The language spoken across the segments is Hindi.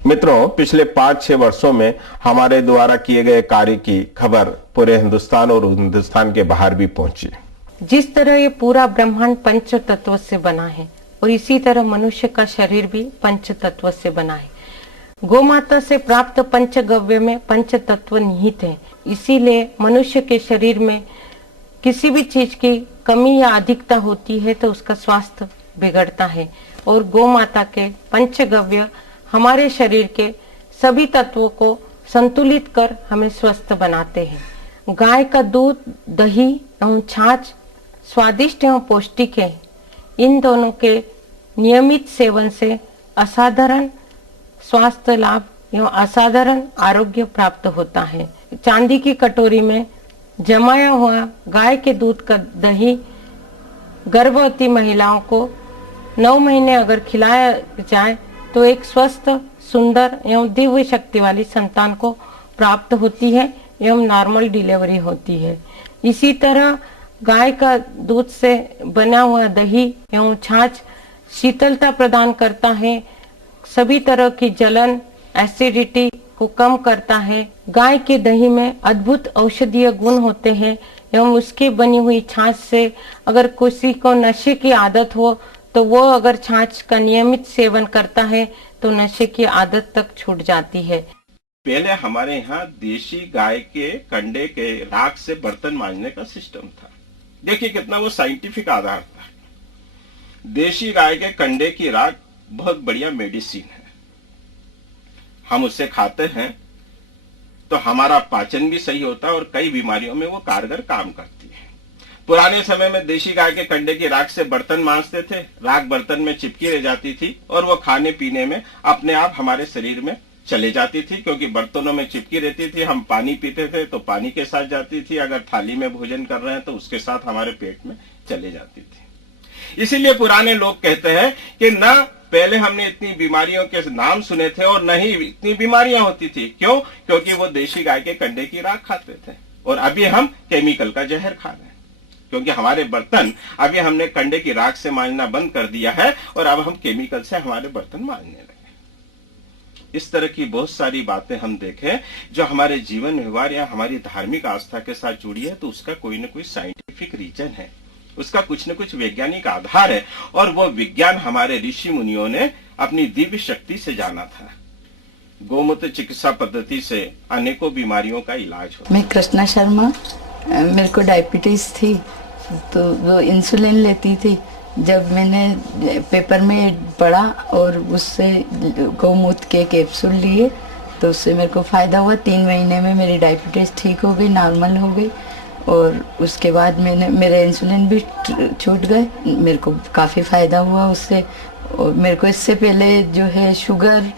मित्रों, पिछले 5-6 वर्षों में हमारे द्वारा किए गए कार्य की खबर पूरे हिंदुस्तान और हिंदुस्तान के बाहर भी पहुंची। जिस तरह ये पूरा ब्रह्मांड पंच तत्व से बना है और इसी तरह मनुष्य का शरीर भी पंच तत्व से बना है। गोमाता से प्राप्त पंचगव्य में पंच तत्व निहित है। इसीलिए मनुष्य के शरीर में किसी भी चीज की कमी या अधिकता होती है तो उसका स्वास्थ्य बिगड़ता है और गोमाता के पंचगव्य हमारे शरीर के सभी तत्वों को संतुलित कर हमें स्वस्थ बनाते हैं। गाय का दूध, दही एवं छाछ स्वादिष्ट एवं पौष्टिक है। इन दोनों के नियमित सेवन से असाधारण स्वास्थ्य लाभ एवं असाधारण आरोग्य प्राप्त होता है। चांदी की कटोरी में जमाया हुआ गाय के दूध का दही गर्भवती महिलाओं को 9 महीने अगर खिलाया जाए तो एक स्वस्थ, सुंदर एवं दिव्य शक्ति वाली संतान को प्राप्त होती है एवं नॉर्मल डिलीवरी होती है। इसी तरह गाय का दूध से बना हुआ दही एवं छाछ शीतलता प्रदान करता है, सभी तरह की जलन, एसिडिटी को कम करता है। गाय के दही में अद्भुत औषधीय गुण होते हैं एवं उसकी बनी हुई छाछ से अगर किसी को नशे की आदत हो तो वो अगर छाछ का नियमित सेवन करता है तो नशे की आदत तक छूट जाती है। पहले हमारे यहाँ देशी गाय के कंडे के राख से बर्तन मांजने का सिस्टम था। देखिए कितना वो साइंटिफिक आधार था। देशी गाय के कंडे की राख बहुत बढ़िया मेडिसिन है। हम उससे खाते हैं तो हमारा पाचन भी सही होता है और कई बीमारियों में वो कारगर काम करती है। पुराने समय में देशी गाय के कंडे की राख से बर्तन मांजते थे। राख बर्तन में चिपकी रह जाती थी और वो खाने पीने में अपने आप हमारे शरीर में चले जाती थी, क्योंकि बर्तनों में चिपकी रहती थी। हम पानी पीते थे तो पानी के साथ जाती थी, अगर थाली में भोजन कर रहे हैं तो उसके साथ हमारे पेट में चले जाती थी। इसीलिए पुराने लोग कहते हैं कि ना पहले हमने इतनी बीमारियों के नाम सुने थे और न ही इतनी बीमारियां होती थी। क्यों? क्योंकि वो देशी गाय के कंडे की राख खाते थे। और अभी हम केमिकल का जहर खा रहे हैं, क्योंकि हमारे बर्तन अभी हमने कंडे की राख से मांजना बंद कर दिया है और अब हम केमिकल से हमारे बर्तन मांजने लगे। इस तरह की बहुत सारी बातें हम देखें जो हमारे जीवन व्यवहार या हमारी धार्मिक आस्था के साथ जुड़ी है, तो उसका कोई ना कोई साइंटिफिक रीजन है, उसका कुछ न कुछ वैज्ञानिक आधार है। और वो विज्ञान हमारे ऋषि मुनियों ने अपनी दिव्य शक्ति से जाना था। गोमूत्र चिकित्सा पद्धति से अनेकों बीमारियों का इलाज होता है। मैं कृष्णा शर्मा, मेरे को डायबिटीज थी तो वो इंसुलिन लेती थी। जब मैंने पेपर में पढ़ा और उससे गौमूत्र के कैप्सूल लिए तो उससे मेरे को फ़ायदा हुआ। 3 महीने में मेरी डायबिटीज़ ठीक हो गई, नॉर्मल हो गई। और उसके बाद मेरे इंसुलिन भी छूट गए। मेरे को काफ़ी फ़ायदा हुआ उससे। और मेरे को इससे पहले जो है शुगर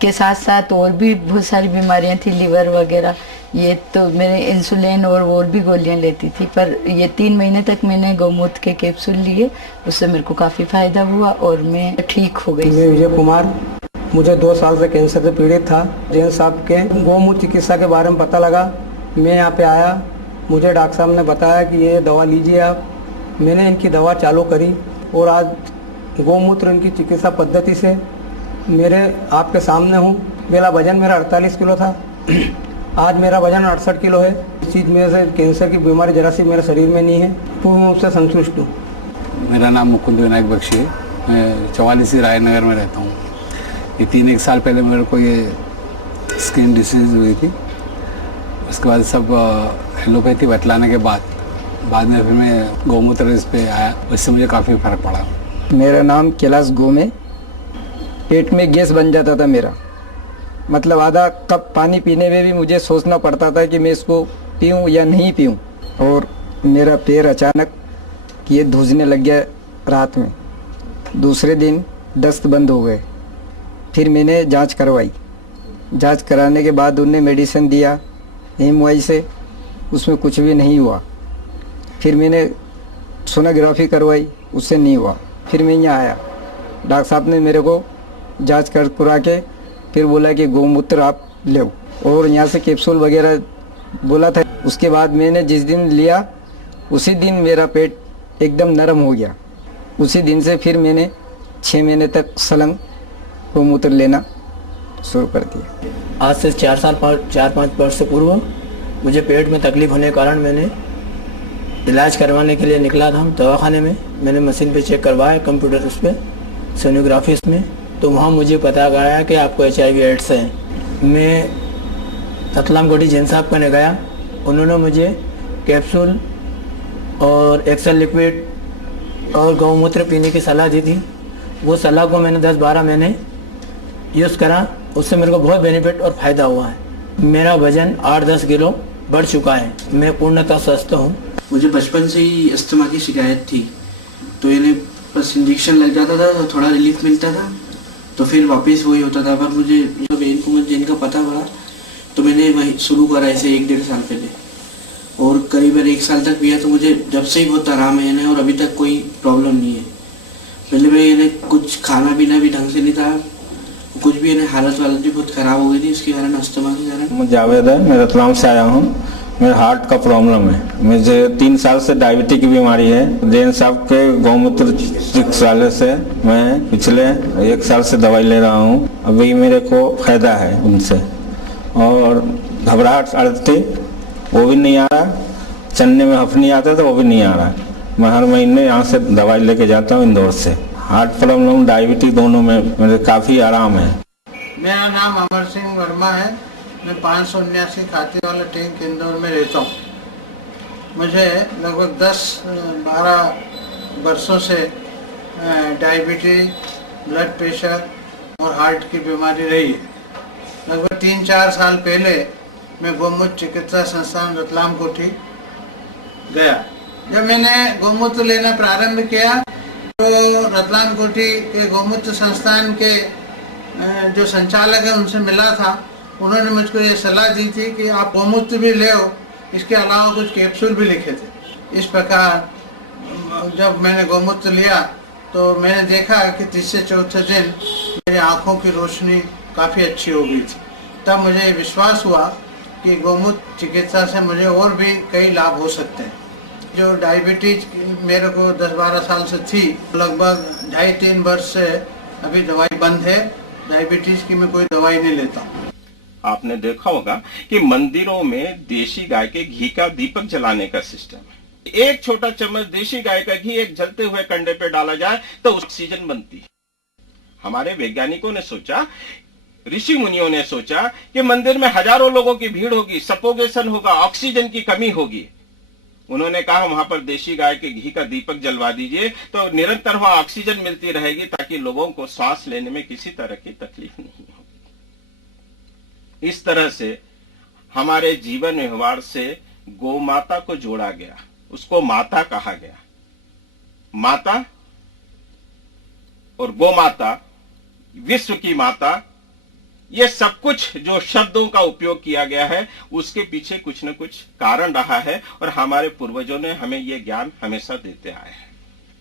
के साथ साथ और भी बहुत सारी बीमारियां थी, लिवर वगैरह। ये तो मैंने इंसुलिन और भी गोलियां लेती थी, पर ये 3 महीने तक मैंने गौमूत्र के कैप्सूल लिए, उससे मेरे को काफ़ी फ़ायदा हुआ और मैं ठीक हो गई। मैं विजय कुमार, मुझे 2 साल से कैंसर से पीड़ित था। जैन साहब के गौमूत्र चिकित्सा के बारे में पता लगा, मैं यहाँ पे आया। मुझे डॉक्टर साहब ने बताया कि ये दवा लीजिए आप। मैंने इनकी दवा चालू करी और आज गौमूत्र इनकी चिकित्सा पद्धति से मेरे आपके सामने हूँ। पहला वजन मेरा 48 किलो था, आज मेरा वजन 68 किलो है। इस चीज़ में से कैंसर की बीमारी जरा सी मेरे शरीर में नहीं है। पूर्ण रूप से संतुष्ट हूँ। मेरा नाम मुकुंद विनायक बख्शी है। मैं 44 रायनगर में रहता हूँ। ये 3-1 साल पहले मेरे को ये स्किन डिसीज हुई थी। उसके बाद सब एलोपैथी बतलाने के बाद में फिर मैं गौमूत्र इस पे आया, उससे मुझे काफ़ी फर्क पड़ा। मेरा नाम कैलाश गोमे। पेट में गैस बन जाता था मेरा, मतलब आधा कप पानी पीने में भी मुझे सोचना पड़ता था कि मैं इसको पीऊं या नहीं पीऊं। और मेरा पैर अचानक ये धुजने लग गया रात में। दूसरे दिन दस्त बंद हो गए। फिर मैंने जांच करवाई। जांच कराने के बाद उन्होंने मेडिसिन दिया MY से, उसमें कुछ भी नहीं हुआ। फिर मैंने सोनोग्राफी करवाई, उससे नहीं हुआ। फिर मैं यहाँ आया, डॉक्टर साहब ने मेरे को जांच करा के फिर बोला कि गौमूत्र आप लो, और यहाँ से कैप्सूल वगैरह बोला था। उसके बाद मैंने जिस दिन लिया उसी दिन मेरा पेट एकदम नरम हो गया। उसी दिन से फिर मैंने 6 महीने तक सलंग गौमूत्र लेना शुरू कर दिया। आज से 4-5 वर्ष से पूर्व मुझे पेट में तकलीफ होने के कारण मैंने इलाज करवाने के लिए निकला था दवाखाने में। मैंने मशीन पे चेक करवाया, कंप्यूटर उस पर सोनोग्राफी इसमें, तो वहाँ मुझे पता गया कि आपको HIV एड्स है। मैं रतलाम कोठी जैन साहब कने गया, उन्होंने मुझे कैप्सूल और एक्सेल लिक्विड और गौमूत्र पीने की सलाह दी थी। वो सलाह को मैंने 10-12 महीने यूज़ करा, उससे मेरे को बहुत बेनिफिट और फ़ायदा हुआ है। मेरा वजन 8-10 किलो बढ़ चुका है, मैं पूर्णतः स्वस्थ हूँ। मुझे बचपन से ही अस्थमा की शिकायत थी, तो इन्हें बस इंजेक्शन लग जाता था तो थोड़ा रिलीफ मिलता था, तो फिर वापस वही होता था। पर मुझे जब इनको जिनका पता पड़ा तो मैंने वही शुरू करा ऐसे 1-1.5 साल पहले, और करीबन 1 साल तक पिया, तो मुझे जब से ही बहुत आराम है इन्हें और अभी तक कोई प्रॉब्लम नहीं है। पहले मैं इन्हें कुछ खाना पीना भी ढंग से नहीं था, कुछ भी इन्हें हालत भी बहुत ख़राब हो गई थी इसके कारण, अस्थमा के कारण। मैं जावेद है, मैं रतलाम से आया हूँ। मेरे हार्ट का प्रॉब्लम है, मुझे 3 साल से डायबिटीज की बीमारी है। जैन साहब के गौमूत्र चिकित्सालय से मैं पिछले 1 साल से दवाई ले रहा हूँ। अभी मेरे को फायदा है उनसे, और घबराहट आ रही थी वो भी नहीं आ रहा, चलने में हफनी आता था वो भी नहीं आ रहा। मैं हर महीने यहाँ से दवाई लेके जाता हूँ इंदौर से। हार्ट प्रॉब्लम डायबिटीज दोनों में मुझे काफ़ी आराम है। मेरा नाम अमर सिंह वर्मा है, मैं 579 खाते वाला टैंक इंदौर में रहता हूँ। मुझे लगभग 10-12 वर्षों से डायबिटीज, ब्लड प्रेशर और हार्ट की बीमारी रही है। लगभग 3-4 साल पहले मैं गौमूत्र चिकित्सा संस्थान रतलाम कोठी गया। जब मैंने गौमूत्र लेना प्रारंभ किया तो रतलाम कोठी के गौमूत्र संस्थान के जो संचालक है उनसे मिला था। उन्होंने मुझको ये सलाह दी थी कि आप गौमूत्र भी ले, इसके अलावा कुछ कैप्सूल भी लिखे थे। इस प्रकार जब मैंने गौमूत्र लिया तो मैंने देखा कि तीसरे चौथे दिन मेरी आँखों की रोशनी काफ़ी अच्छी हो गई थी। तब मुझे विश्वास हुआ कि गौमूत्र चिकित्सा से मुझे और भी कई लाभ हो सकते हैं। जो डायबिटीज मेरे को 10-12 साल से थी, लगभग 2.5-3 वर्ष से अभी दवाई बंद है। डायबिटीज की मैं कोई दवाई नहीं लेता हूँ। आपने देखा होगा कि मंदिरों में देशी गाय के घी का दीपक जलाने का सिस्टम है। एक छोटा चम्मच देशी गाय का घी एक जलते हुए कंडे पे डाला जाए तो ऑक्सीजन बनती है। हमारे वैज्ञानिकों ने सोचा, ऋषि मुनियों ने सोचा कि मंदिर में हजारों लोगों की भीड़ होगी, सफोकेशन होगा, ऑक्सीजन की कमी होगी। उन्होंने कहा वहां पर देशी गाय के घी का दीपक जलवा दीजिए तो निरंतर वहां ऑक्सीजन मिलती रहेगी, ताकि लोगों को सांस लेने में किसी तरह की तकलीफ नहीं हो। इस तरह से हमारे जीवन व्यवहार से गौ माता को जोड़ा गया, उसको माता कहा गया। माता और गौ माता, विश्व की माता, ये सब कुछ जो शब्दों का उपयोग किया गया है उसके पीछे कुछ न कुछ कारण रहा है, और हमारे पूर्वजों ने हमें ये ज्ञान हमेशा देते आए हैं।